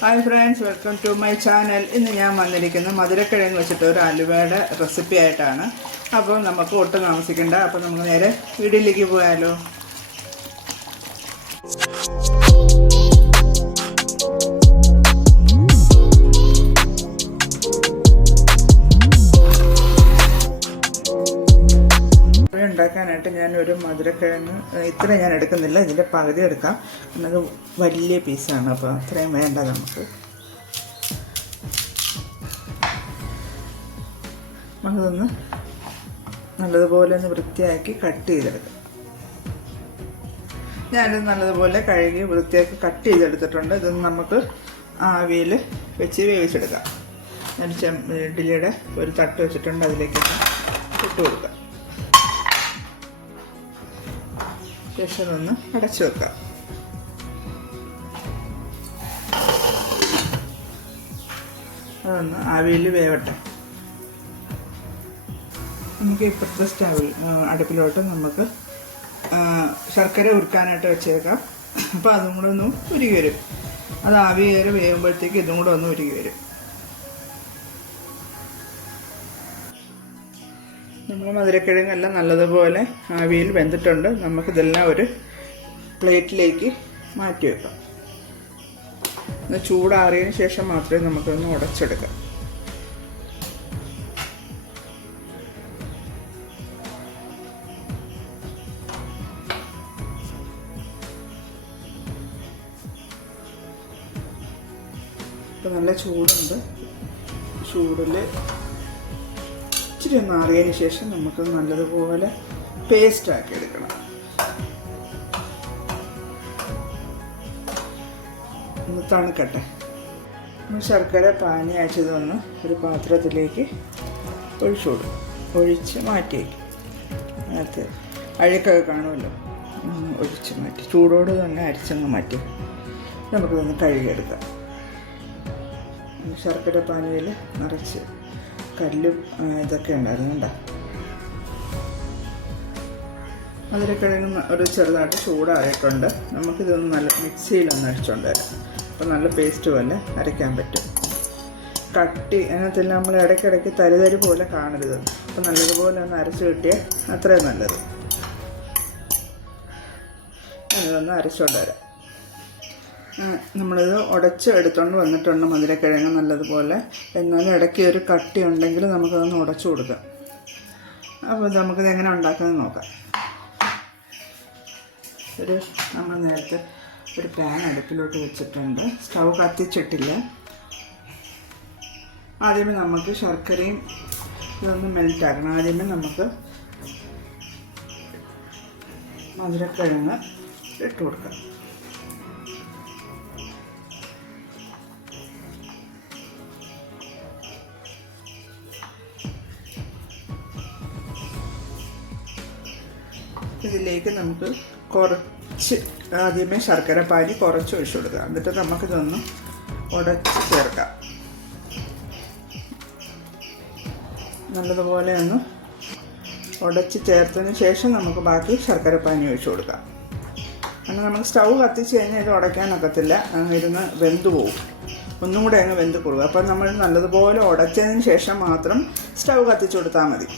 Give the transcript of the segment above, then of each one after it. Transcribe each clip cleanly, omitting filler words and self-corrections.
Hi friends, welcome to my channel. ഇന്ന് ഞാൻ വന്നിരിക്കുന്നത് മധുരക്കിഴങ്ങ് വെച്ചിട്ട് ഒരു അലുവയുടെ റെസിപ്പി ആയിട്ടാണ്. അപ്പോൾ നമുക്ക് ഒട്ടും താമസിക്കേണ്ട. അപ്പോൾ നമുക്ക് നേരെ വീഡിയോയിലേക്ക് പോയാലോ. ഉണ്ടാക്കാനായിട്ട് ഞാനൊരു മധുരക്കിഴങ്ങ് ഇത്ര ഞാൻ എടുക്കുന്നില്ല, ഇതിൻ്റെ പകുതി എടുക്കാം. അത് വലിയ പീസാണ്, അപ്പോൾ അത്രയും വേണ്ട. നമുക്കതൊന്ന് നല്ലതുപോലെ ഒന്ന് വൃത്തിയാക്കി കട്ട് ചെയ്തെടുക്കാം. ഞാനിത് നല്ലതുപോലെ കഴുകി വൃത്തിയാക്കി കട്ട് ചെയ്തെടുത്തിട്ടുണ്ട്. ഇതൊന്ന് നമുക്ക് ആവിയിൽ വെച്ച് വേവിച്ചെടുക്കാം. ഞാൻ ഇഡ്ഡലിയുടെ ഒരു തട്ട് വെച്ചിട്ടുണ്ട്, അതിലേക്കൊന്ന് ഇട്ട് കൊടുക്കാം. ശേഷം ഒന്ന് അടച്ചു വെക്കാം. അതൊന്ന് ആവിയിൽ വേവട്ടെ. നമുക്ക് ഇപ്പോഴത്തെ സ്റ്റൗവിൽ അടുപ്പിലോട്ട് നമുക്ക് ശർക്കര ഉരുക്കാനായിട്ട് വെച്ചേക്കാം. അപ്പോൾ അതും കൂടെ ഒന്ന് ഉരുകി വരും. അത് ആവി കയറി വേകുമ്പോഴത്തേക്ക് ഇതും കൂടെ ഒന്ന് ഉരുകി വരും. നമ്മൾ മധുരക്കിഴങ്ങെല്ലാം നല്ലതുപോലെ ആവിയിൽ വെന്തിട്ടുണ്ട്. നമുക്കിതെല്ലാം ഒരു പ്ലേറ്റിലേക്ക് മാറ്റി വെക്കാം. ഒന്ന് ചൂടാറിയതിന് ശേഷം മാത്രമേ നമുക്കൊന്ന് ഉടച്ചെടുക്കാം. ഇപ്പം നല്ല ചൂടുണ്ട്. ചൂടിൽ ഇച്ചിരി ഒന്ന് ആറിയതിന് ശേഷം നമുക്ക് നല്ലതുപോലെ പേസ്റ്റ് ആക്കി എടുക്കണം. ഒന്ന് തണുക്കട്ടെ. ശർക്കര പാനി അയച്ചതൊന്ന് ഒരു പാത്രത്തിലേക്ക് ഒഴിച്ച് മാറ്റി വയ്ക്കും. അതിനകത്ത് അഴുക്കൊക്കെ കാണുമല്ലോ, ഒഴിച്ച് മാറ്റി ചൂടോട് തന്നെ അരിച്ചങ്ങ് മാറ്റി നമുക്കിതൊന്ന് കഴുകിയെടുക്കാം. ശർക്കര പാനിയിൽ നിറച്ച് കല്ലും ഇതൊക്കെ ഉണ്ടായിരുന്നു. മധുരക്കിഴങ്ങ് ഒരു ചെറുതായിട്ട് ചൂടായിട്ടുണ്ട്. നമുക്കിതൊന്ന് നല്ല മിക്സിയിലൊന്ന് അടിച്ചുകൊണ്ട് വരാം. അപ്പോൾ നല്ല പേസ്റ്റ് പോലെ അരയ്ക്കാൻ പറ്റും. കട്ടി അതിനകത്തെല്ലാം നമ്മൾ ഇടയ്ക്കിടയ്ക്ക് തരി പോലെ കാണരുത്. അപ്പോൾ നല്ലതുപോലെ ഒന്ന് അരച്ച് കിട്ടിയാൽ അത്രയും നല്ലത്. ഞാനിതൊന്ന് അരച്ചുകൊണ്ട് വരാം. നമ്മളിത് ഉടച്ച് എടുത്തുകൊണ്ട് വന്നിട്ടുണ്ട് മധുരക്കിഴങ്ങ് നല്ലതുപോലെ. എന്നാലും ഇടയ്ക്ക് ഒരു കട്ടി ഉണ്ടെങ്കിൽ നമുക്കതൊന്ന് ഉടച്ചു കൊടുക്കാം. അപ്പോൾ നമുക്കിത് എങ്ങനെ ഉണ്ടാക്കാമെന്ന് നോക്കാം. നമ്മൾ നേരത്തെ ഒരു പാൻ അടുപ്പിലോട്ട് വെച്ചിട്ടുണ്ട്. സ്റ്റൗ കത്തിച്ചിട്ടില്ല. ആദ്യമേ നമുക്ക് ശർക്കരയും ഇതൊന്ന് മെൽറ്റാക്കണം. ആദ്യമേ നമുക്ക് മധുരക്കിഴങ്ങ് ഇട്ട് കൊടുക്കാം. ഇതിലേക്ക് നമുക്ക് കുറച്ച് ആദ്യമേ ശർക്കര പാനി കുറച്ച് ഒഴിച്ചു കൊടുക്കുക. എന്നിട്ട് നമുക്കിതൊന്ന് ഉടച്ച് ചേർക്കാം. നല്ലതുപോലെ ഒന്ന് ഉടച്ച് ചേർത്തതിന് ശേഷം നമുക്ക് ബാക്കി ശർക്കര പാനി ഒഴിച്ചു കൊടുക്കാം. അങ്ങനെ നമുക്ക് സ്റ്റൗ കത്തിച്ച് കഴിഞ്ഞാൽ ഇത് ഉടയ്ക്കാനൊക്കത്തില്ല, ഇരുന്ന് വെന്ത് പോകും. ഒന്നും കൂടെ അങ്ങ് വെന്ത് കൊടുക്കുക. അപ്പം നമ്മൾ നല്ലതുപോലെ ഉടച്ചതിന് ശേഷം മാത്രം സ്റ്റൗ കത്തിച്ച് കൊടുത്താൽ മതി.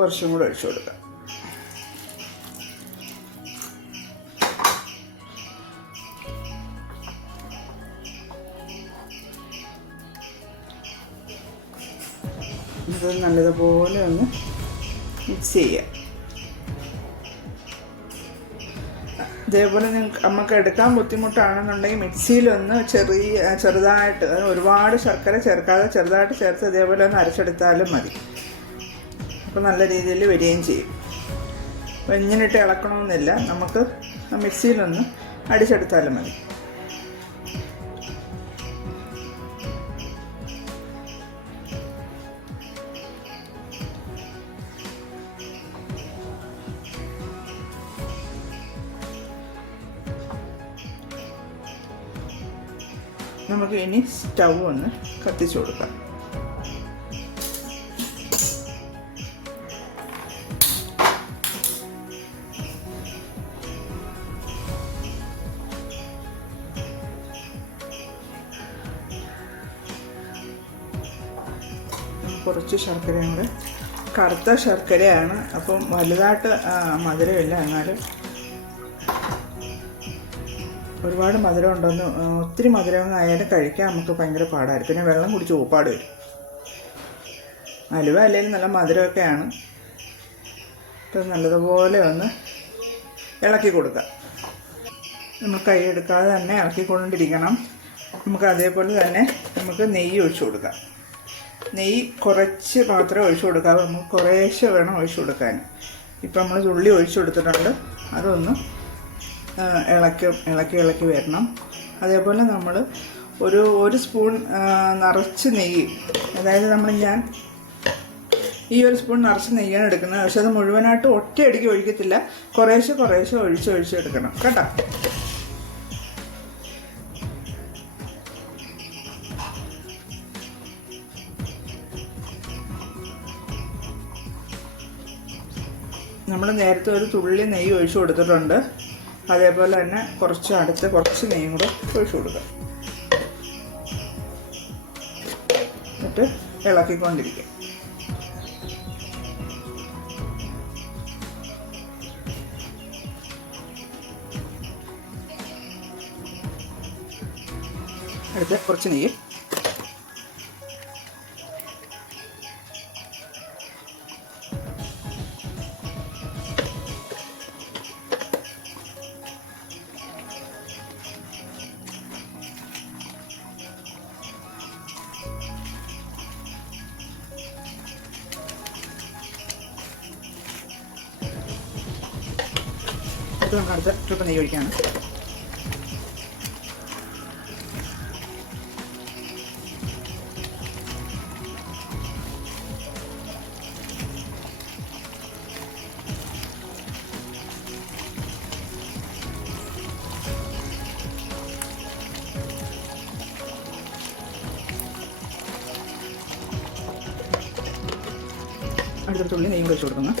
കുറച്ചും കൂടെ ഒഴിച്ചു കൊടുക്കാം. ഇത് നല്ലതുപോലെ ഒന്ന് മിക്സ് ചെയ്യുക. ഇതേപോലെ നമുക്ക് എടുക്കാൻ ബുദ്ധിമുട്ടാണെന്നുണ്ടെങ്കിൽ മിക്സിയിലൊന്ന് ചെറുതായിട്ട്, ഒരുപാട് ശർക്കര ചേർക്കാതെ ചെറുതായിട്ട് ചേർത്ത് ഇതേപോലെ ഒന്ന് അരച്ചെടുത്താലും മതി. അപ്പോൾ നല്ല രീതിയിൽ വരികയും ചെയ്യും. അപ്പോൾ ഇങ്ങനെയിട്ട് ഇളക്കണമെന്നില്ല, നമുക്ക് മിക്സിയിലൊന്ന് അടിച്ചെടുത്താലും മതി. നമുക്ക് ഇനി സ്റ്റൗ ഒന്ന് കത്തിച്ചു കൊടുക്കാം. കുറച്ച് ശർക്കരയും കൂടെ, കറുത്ത ശർക്കരയാണ്, അപ്പം വലുതായിട്ട് മധുരമില്ല. എന്നാലും ഒരുപാട് മധുരം ഉണ്ടെന്ന്, ഒത്തിരി മധുരം ആയാലും കഴിക്കാൻ നമുക്ക് ഭയങ്കര പാടായിരിക്കും. പിന്നെ വെള്ളം കുടിച്ച് ഊപ്പാട് വരും. അലുവ അല്ലെങ്കിൽ നല്ല മധുരമൊക്കെയാണ്. ഇപ്പം നല്ലതുപോലെ ഒന്ന് ഇളക്കി കൊടുക്കാം. നമ്മൾ കൈ എടുക്കാതെ തന്നെ ഇളക്കിക്കൊണ്ടിരിക്കണം. നമുക്ക് അതേപോലെ തന്നെ നമുക്ക് നെയ്യ് ഒഴിച്ചു കൊടുക്കാം. നെയ്യ് കുറച്ച് മാത്രമേ ഒഴിച്ചു കൊടുക്കാവൂ. നമുക്ക് കുറേശ്ശെ വേണം ഒഴിച്ചു കൊടുക്കാൻ. ഇപ്പം നമ്മൾ തുള്ളി ഒഴിച്ചു കൊടുത്തിട്ടുണ്ട്. അതൊന്ന് ഇളക്കി വരണം. അതേപോലെ നമ്മൾ ഒരു സ്പൂൺ നിറച്ച് നെയ്യ്, അതായത് ഞാൻ ഈ ഒരു സ്പൂൺ നിറച്ച് നെയ്യാണ് എടുക്കുന്നത്. പക്ഷെ അത് മുഴുവനായിട്ട് ഒറ്റയടിക്ക് ഒഴിക്കത്തില്ല. കുറേശ്ശെ ഒഴിച്ചെടുക്കണം കേട്ടോ. നമ്മൾ നേരത്തെ ഒരു തുള്ളി നെയ്യ് ഒഴിച്ചു കൊടുത്തിട്ടുണ്ട്. അതേപോലെ തന്നെ കുറച്ച് നെയ്യും കൂടെ ഒഴിച്ചു കൊടുക്കുക. എന്നിട്ട് ഇളക്കിക്കൊണ്ടിരിക്കുക. അടുത്ത് കുറച്ച് നെയ്യ്, നമുക്ക് അടുത്ത ട്രിപ്പ് നെയ്യ് ഒഴിക്കുകയാണ്. അടുത്തൊരു തുള്ളി നെയ്യും കൂടെ ഒഴിച്ച് കൊടുക്കുന്നു.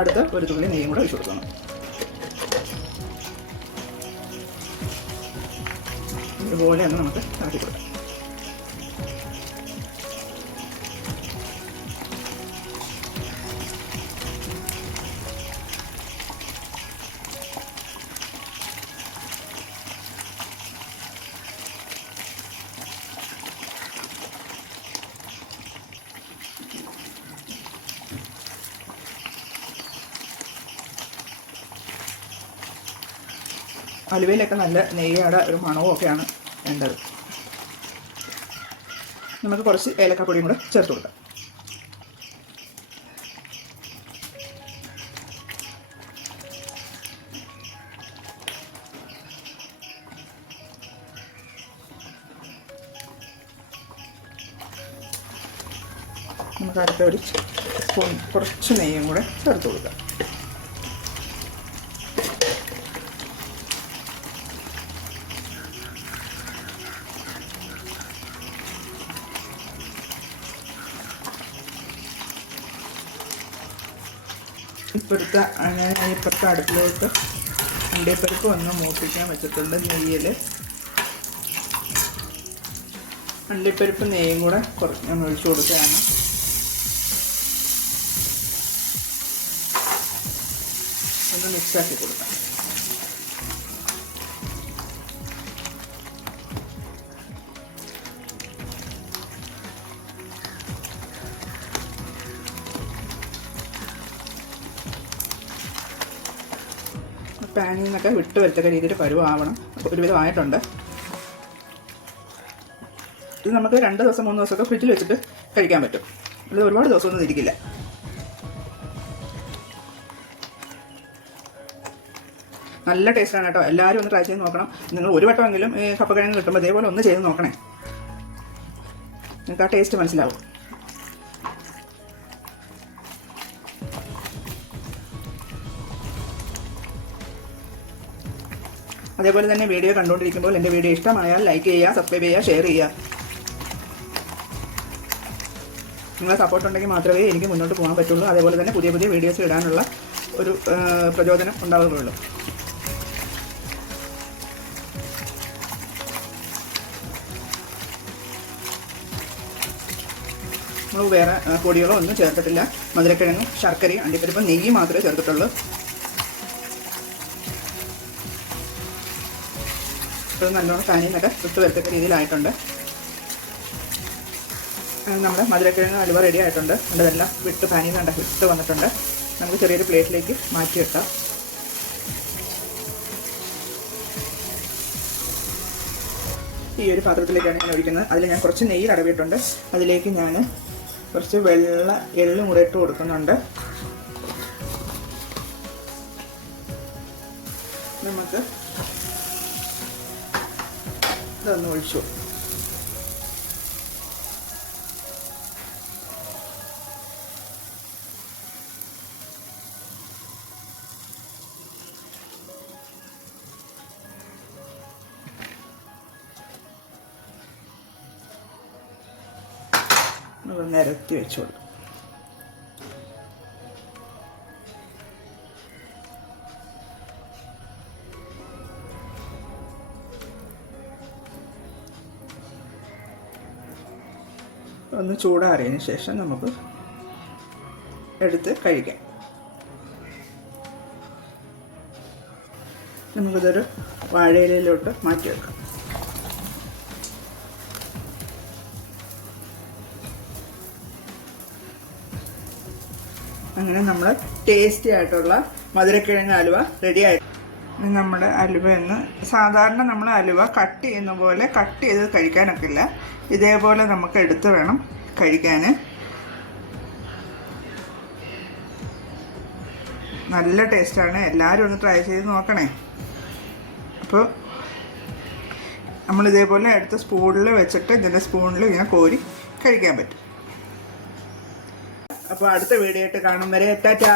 അടുത്ത് ഒരു തുള്ളി നെയ്യും കൂടെ ഒഴിച്ച് കൊടുക്കണം. ഇതുപോലെ ഒന്ന് നമുക്ക് ആക്കി കൊടുക്കാം. അലുവയിലൊക്കെ നല്ല നെയ്യുടെ ഒരു മണവും ഒക്കെയാണ് വേണ്ടത്. നമുക്ക് കുറച്ച് ഏലക്കാപ്പൊടിയും കൂടെ ചേർത്ത് കൊടുക്കാം. നമുക്ക് അടുത്ത ഒരു സ്പൂൺ കുറച്ച് നെയ്യും കൂടെ ചേർത്ത് കൊടുക്കാം. ഇപ്പുറത്തെ അടുപ്പിലോട്ട് അണ്ടിപ്പരിപ്പ് ഒന്ന് മൂപ്പിക്കാൻ വെച്ചിട്ടുണ്ട് നെയ്യിൽ. അണ്ടിപ്പരിപ്പ് നെയ്യും കൂടെ കുറച്ച് ഒഴിച്ചു കൊടുക്കുകയാണ്. ഒന്ന് മിക്സാക്കി കൊടുക്കാം. പാനിൽ നിന്നൊക്കെ വിട്ട് വരത്തക്ക രീതിയിൽ പരുവാവണം. അപ്പോൾ ഒരുവിധം ആയിട്ടുണ്ട്. ഇത് നമുക്ക് 2 ദിവസം 3 ദിവസമൊക്കെ ഫ്രിഡ്ജിൽ വെച്ചിട്ട് കഴിക്കാൻ പറ്റും. ഇത് ഒരുപാട് ദിവസമൊന്നും ഇരിക്കില്ല. നല്ല ടേസ്റ്റാണ് കേട്ടോ. എല്ലാവരും ഒന്ന് ട്രൈ ചെയ്ത് നോക്കണം. നിങ്ങൾ ഒരു വട്ടമെങ്കിലും ഈ കപ്പക്കിഴങ്ങ് കിട്ടുമ്പോൾ ഇതേപോലെ ഒന്ന് ചെയ്ത് നോക്കണേ. നിങ്ങൾക്ക് ആ ടേസ്റ്റ് മനസ്സിലാവും. അതേപോലെ തന്നെ വീഡിയോ കണ്ടുകൊണ്ടിരിക്കുമ്പോൾ എൻ്റെ വീഡിയോ ഇഷ്ടമായാൽ ലൈക്ക് ചെയ്യുക, സബ്സ്ക്രൈബ് ചെയ്യുക, ഷെയർ ചെയ്യുക. നിങ്ങളെ സപ്പോർട്ട് ഉണ്ടെങ്കിൽ മാത്രമേ എനിക്ക് മുന്നോട്ട് പോകാൻ പറ്റുള്ളൂ. അതേപോലെ തന്നെ പുതിയ പുതിയ വീഡിയോസ് ഇടാനുള്ള ഒരു പ്രചോദനം ഉണ്ടാവുകയുള്ളൂ. നമ്മൾ വേറെ പൊടികളോ ഒന്നും ചേർത്തിട്ടില്ല. മധുരക്കിഴങ്ങും ശർക്കരയും അണ്ടിപ്പരിപ്പും നെയ്യ് മാത്രമേ ചേർത്തിട്ടുള്ളൂ. ഇത് നല്ലോണം പാനിന്നൊക്കെ വിട്ട് വരത്തക്ക രീതിയിലായിട്ടുണ്ട്. നമ്മുടെ മധുരക്കിഴങ്ങ് അലുവ റെഡി ആയിട്ടുണ്ട്. ഇതെല്ലാം വിട്ട് പാനിൽ കണ്ട വിട്ട് വന്നിട്ടുണ്ട്. നമുക്ക് ചെറിയൊരു പ്ലേറ്റിലേക്ക് മാറ്റി വെക്കാം. ഈ ഒരു പാത്രത്തിലേക്കാണ് ഞാൻ ഒഴിക്കുന്നത്. അതിൽ ഞാൻ കുറച്ച് നെയ്യ് തടവിയിട്ടുണ്ട്. അതിലേക്ക് ഞാൻ കുറച്ച് വെള്ള എള്ള് മുറിയിട്ട് കൊടുക്കുന്നുണ്ട്. നമുക്ക് ഇതൊന്ന് ഒഴിച്ചു. നിരത്തി വെച്ചു കൊടുക്കും. ഒന്ന് ചൂടാറിയതിന് ശേഷം നമുക്ക് എടുത്ത് കഴിക്കാം. നമുക്കിതൊരു വാഴയിലയിലോട്ട് മാറ്റി വെക്കാം. അങ്ങനെ നമ്മൾ ടേസ്റ്റി ആയിട്ടുള്ള മധുരക്കിഴങ്ങ് അലുവ റെഡി ആയിട്ട്. നമ്മുടെ അലുവയെന്ന് സാധാരണ നമ്മൾ അലുവ കട്ട് ചെയ്യുന്ന പോലെ കട്ട് ചെയ്ത് കഴിക്കാനൊക്കെ ഇല്ല. ഇതേപോലെ നമുക്ക് എടുത്ത് വേണം കഴിക്കാൻ. നല്ല ടേസ്റ്റാണ്. എല്ലാവരും ഒന്ന് ട്രൈ ചെയ്ത് നോക്കണേ. അപ്പോൾ നമ്മളിതേപോലെ എടുത്ത് സ്പൂണിൽ വെച്ചിട്ട് ഇതിൻ്റെ സ്പൂണിൽ ഇങ്ങനെ കോരി കഴിക്കാൻ പറ്റും. അപ്പോൾ അടുത്ത വീഡിയോ ആയിട്ട് കാണും വരെ ടാറ്റാ.